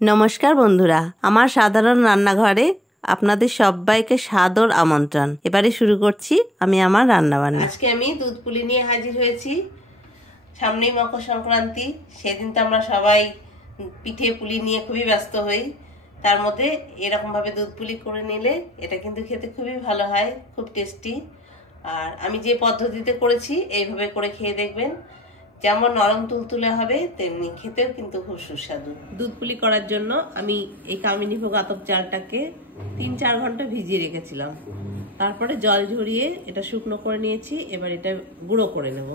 নমস্কার বন্ধুরা, আমার সাধারণ রান্নাঘরে আপনাদের সবাইকে সাদর আমন্ত্রণ। এবারে শুরু করছি আমি আমার রান্নাবান্না। আজকে আমি দুধ পুলি নিয়ে হাজির হয়েছি। সামনেই মকর সংক্রান্তি, সেদিন তো আমরা সবাই পিঠে পুলি নিয়ে খুবই ব্যস্ত হই। তার মধ্যে এরকমভাবে দুধ পুলি করে নিলে এটা কিন্তু খেতে খুবই ভালো হয়, খুব টেস্টি। আর আমি যে পদ্ধতিতে করেছি এইভাবে করে খেয়ে দেখবেন, যেমন নরম তুলতুলে হবে তেমনি খেতেও কিন্তু খুব সুস্বাদু। দুধ পুলি করার জন্য আমি এই কামিনীভোগ আতপ চালটাকে 3-4 ঘন্টা ভিজিয়ে রেখেছিলাম। তারপরে জল ঝরিয়ে এটা শুকনো করে নিয়েছি। এবার এটা গুঁড়ো করে নেব।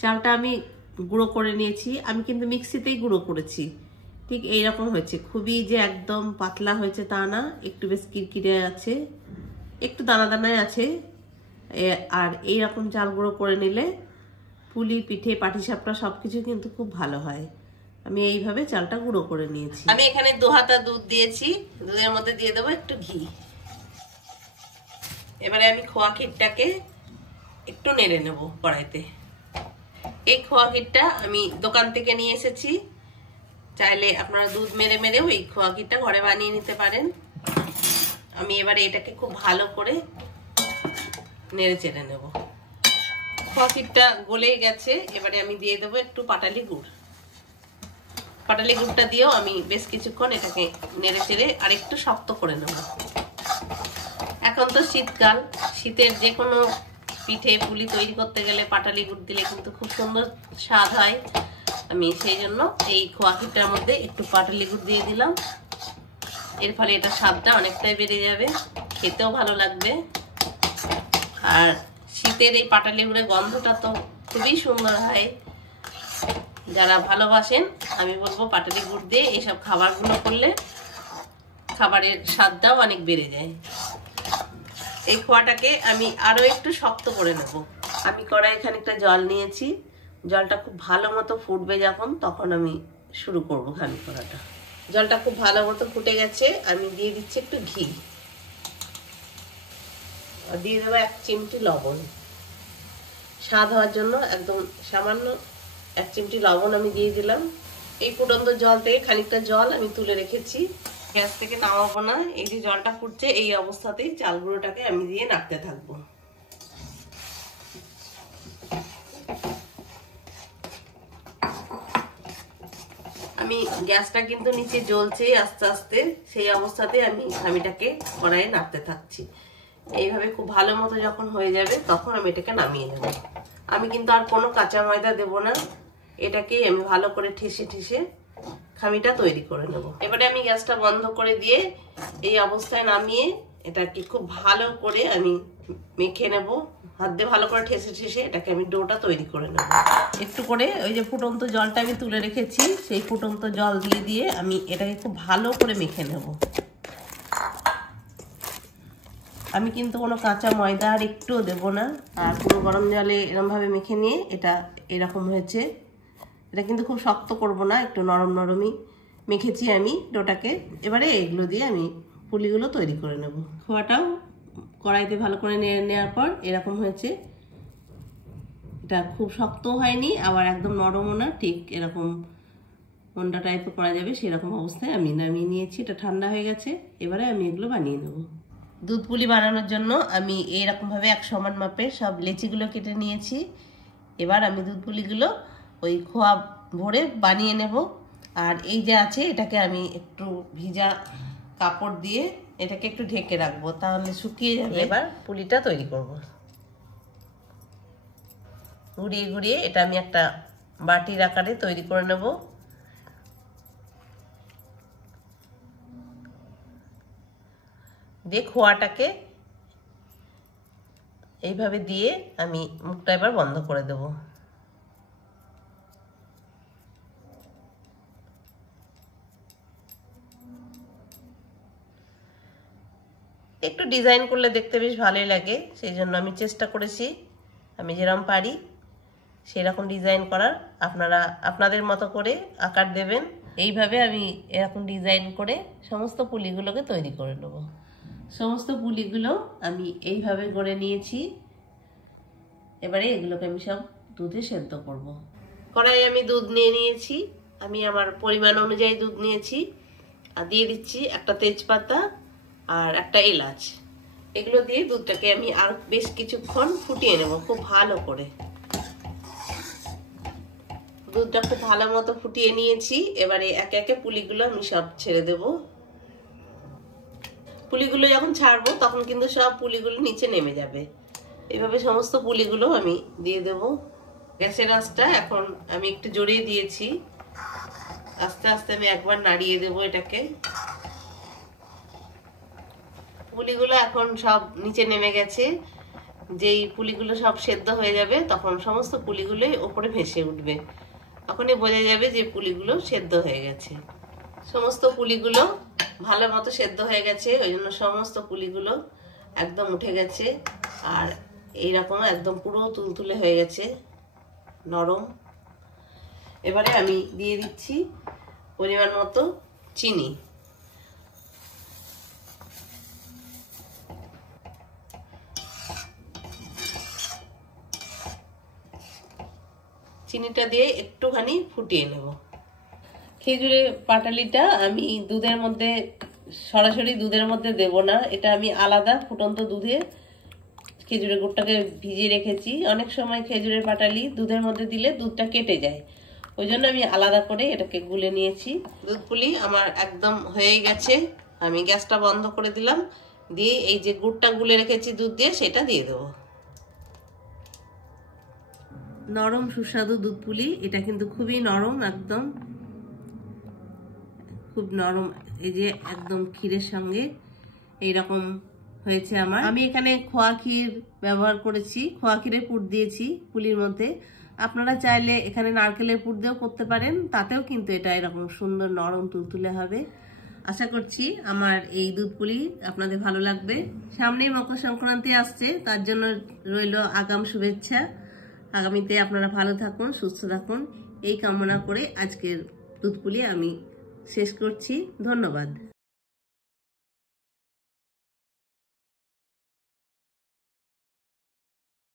চালটা আমি গুঁড়ো করে নিয়েছি। আমি কিন্তু মিক্সিতেই গুঁড়ো করেছি। ঠিক এইরকম হয়েছে, খুবই যে একদম পাতলা হয়েছে তা না, একটু বেশ কিরকিরে আছে, একটু দানা দানায় আছে। আর এইরকম চাল গুঁড়ো করে নিলে পুলি, পিঠে, পাটিসাপটা সবকিছু কিন্তু খুব ভালো হয়। আমি এইভাবে চালটা গুঁড়ো করে নিয়েছি। আমি এখানে 2 হাতা দুধ দিয়েছি। দুধের মধ্যে দিয়ে দেবো একটু ঘি। এবারে আমি খোয়া ক্ষীরটাকে একটু নেড়ে নেব কড়াইতে। এই খোয়া ক্ষীরটা আমি দোকান থেকে নিয়ে এসেছি। চাইলে আপনারা দুধ মেরে মেরেও এই খোয়া ক্ষীরটা ঘরে বানিয়ে নিতে পারেন। আমি এবারে এটাকে খুব ভালো করে নেড়ে চেড়ে নেব। খোয়া ক্ষীরটা গলে গেছে। এবারে আমি দিয়ে দেবো একটু পাটালি গুড়। পাটালি গুড়টা দিয়েও আমি বেশ কিছুক্ষণ এটাকে নেড়ে চেড়ে আর একটু শক্ত করে নেব। এখন তো শীতকাল, শীতের যে কোনো পিঠে পুলি তৈরি করতে গেলে পাটালি গুড় দিলে কিন্তু খুব সুন্দর স্বাদ হয়। আমি সেই জন্য এই খোয়া ক্ষীরটার মধ্যে একটু পাটালি গুড় দিয়ে দিলাম। এর ফলে এটা স্বাদটা অনেকটাই বেড়ে যাবে, খেতেও ভালো লাগবে। আর শীতের এই পাটালি গুড়ের গন্ধটা তো খুবই সুন্দর হয়। যারা ভালোবাসেন আমি বলবো পাটালি গুড় দিয়ে এইসব খাবারগুলো করলে খাবারের স্বাদটাও অনেক বেড়ে যায়। এই খোয়াটাকে আমি আরো একটু শক্ত করে নেব। আমি কড়াই খানিকটা জল নিয়েছি। জলটা খুব ভালো মতো ফুটবে যখন, তখন আমি শুরু করব ঘানি করাটা। জলটা খুব ভালো মতো ফুটে গেছে। আমি দিয়ে দিচ্ছি একটু ঘি আর দিয়ে দেবো 1 চিমটি লবণ। স্বাদ হওয়ার জন্য একদম সামান্য 1 চিমটি লবণ আমি দিয়ে দিলাম। এই ফুটন্ত জল থেকে খানিকটা জল আমি তুলে রেখেছি, গ্যাস থেকে নামাবো না। এই যে জলটা ফুটছে, এই অবস্থাতেই চাল গুঁড়োটাকে আমি দিয়ে নাড়তে থাকবো। আমি গ্যাসটা কিন্তু নিচে জ্বলছে আস্তে আস্তে, সেই অবস্থাতে আমি ঘামিটাকে কড়াইয়ে নাড়তে থাকছি। এইভাবে খুব ভালো মতো যখন হয়ে যাবে তখন আমি এটাকে নামিয়ে নেব। আমি কিন্তু আর কোনো কাঁচা ময়দা দেব না। এটাকেই আমি ভালো করে ঠেসে ঠেসে খামিটা তৈরি করে নেব। এবারে আমি গ্যাসটা বন্ধ করে দিয়ে এই অবস্থায় নামিয়ে এটাকে খুব ভালো করে আমি মেখে নেব। হাত দিয়ে ভালো করে ঠেসে ঠেসে এটাকে আমি ডোটা তৈরি করে নেব। একটু করে ওই যে ফুটন্ত জলটা আমি তুলে রেখেছি, সেই ফুটন্ত জল দিয়ে দিয়ে আমি এটাকে খুব ভালো করে মেখে নেব। আমি কিন্তু কোনো কাঁচা ময়দা আর একটুও দেবো না। আর পুরো গরম জলে এরকমভাবে মেখে নিয়ে এটা এরকম হয়েছে। এটা কিন্তু খুব শক্ত করব না, একটু নরম নরমই মেখেছি আমি ডোটাকে। এবারে এগুলো দিয়ে আমি পুলিগুলো তৈরি করে নেব। খোয়াটাও কড়াইতে ভালো করে নেড়ে নেওয়ার পর এরকম হয়েছে। এটা খুব শক্তও হয়নি আবার একদম নরমও না, ঠিক এরকম মন্ডা টাইপের করা যাবে সেরকম অবস্থায় আমি নামিয়ে নিয়েছি। এটা ঠান্ডা হয়ে গেছে। এবারে আমি এগুলো বানিয়ে নেব। দুধ পুলি বানানোর জন্য আমি এইরকমভাবে 1 সমান মাপের সব লেচিগুলো কেটে নিয়েছি। এবার আমি দুধ পুলিগুলো ওই খোয়া ভরে বানিয়ে নেব। আর এই যে আছে এটাকে আমি একটু ভিজা কাপড় দিয়ে এটাকে একটু ঢেকে রাখবো, তাহলে শুকিয়ে যাবে। এবার পুলিটা তৈরি করব। ঘুরিয়ে ঘুরিয়ে এটা আমি একটা বাটির আকারে তৈরি করে নেব। দিয়ে খোয়াটাকে এইভাবে দিয়ে আমি মুখটা এবার বন্ধ করে দেব। একটু ডিজাইন করলে দেখতে বেশ ভালোই লাগে, সেই জন্য আমি চেষ্টা করেছি আমি যেরকম পারি সেরকম ডিজাইন করার। আপনারা আপনাদের মতো করে আকার দেবেন। এইভাবে আমি এরকম ডিজাইন করে সমস্ত পুলিগুলোকে তৈরি করে নেব। সমস্ত পুলিগুলো আমি এইভাবে গড়ে নিয়েছি। এবারে এগুলোকে আমি সব দুধে সেদ্ধ করব। কড়াইয়ে আমি দুধ নিয়ে নিয়েছি। আমি আমার পরিমাণ অনুযায়ী দুধ নিয়েছি। আর দিয়ে দিচ্ছি একটা তেজপাতা আর একটা এলাচ। এগুলো দিয়ে দুধটাকে আমি আর বেশ কিছুক্ষণ ফুটিয়ে নেব খুব ভালো করে। দুধটা খুব ভালো মতো ফুটিয়ে নিয়েছি। এবারে একে একে পুলিগুলো আমি সব ছেড়ে দেব। পুলিগুলো যখন ছাড়বো তখন কিন্তু সব পুলিগুলো নিচে নেমে যাবে। এইভাবে সমস্ত পুলিগুলো আমি দিয়ে দেব। গ্যাসের আঁচটা এখন আমি একটু জোরে দিয়েছি। আস্তে আস্তে আমি একবার নাড়িয়ে দেব এটাকে। পুলিগুলো এখন সব নিচে নেমে গেছে। যেই পুলিগুলো সব সেদ্ধ হয়ে যাবে তখন সমস্ত পুলিগুলোই ওপরে ভেসে উঠবে। তখনই বোঝা যাবে যে পুলিগুলো সেদ্ধ হয়ে গেছে। সমস্ত পুলিগুলো ভালো মতো সেদ্ধ হয়ে গেছে, ওই জন্য সমস্ত পুলিগুলো একদম উঠে গেছে। আর এইরকম একদম পুরো তুলতুলে হয়ে গেছে, নরম। এবারে আমি দিয়ে দিচ্ছি পরিমাণ মতো চিনি। চিনিটা দিয়ে একটুখানি ফুটিয়ে নেব। খেজুরের পাটালিটা আমি দুধের মধ্যে সরাসরি দুধের মধ্যে দেব না, এটা আমি আলাদা ফুটন্ত দুধে খেজুরের গুড়টাকে ভিজিয়ে রেখেছি। অনেক সময় খেজুরের পাটালি দুধের মধ্যে দিলে দুধটা কেটে যায়, ওই জন্য আমি আলাদা করে এটাকে গুলে নিয়েছি। দুধ পুলি আমার একদম হয়ে গেছে। আমি গ্যাসটা বন্ধ করে দিলাম, দিয়ে এই যে গুড়টা গুলে রেখেছি দুধ দিয়ে সেটা দিয়ে দেবো। নরম সুস্বাদু দুধ পুলি, এটা কিন্তু খুবই নরম, একদম খুব নরম। এই যে একদম ক্ষীরের সঙ্গে এইরকম হয়েছে আমার। আমি এখানে খোয়া ক্ষীর ব্যবহার করেছি, খোয়া ক্ষীরের পুর দিয়েছি পুলির মধ্যে। আপনারা চাইলে এখানে নারকেলের পুর দিয়েও করতে পারেন, তাতেও কিন্তু এটা এরকম সুন্দর নরম তুলতুলে হবে। আশা করছি আমার এই দুধ পুলি আপনাদের ভালো লাগবে। সামনেই মকর সংক্রান্তি আসছে, তার জন্য রইল আগাম শুভেচ্ছা। আগামীতে আপনারা ভালো থাকুন, সুস্থ থাকুন, এই কামনা করে আজকের দুধ পুলি আমি শেষ করছি। ধন্যবাদ।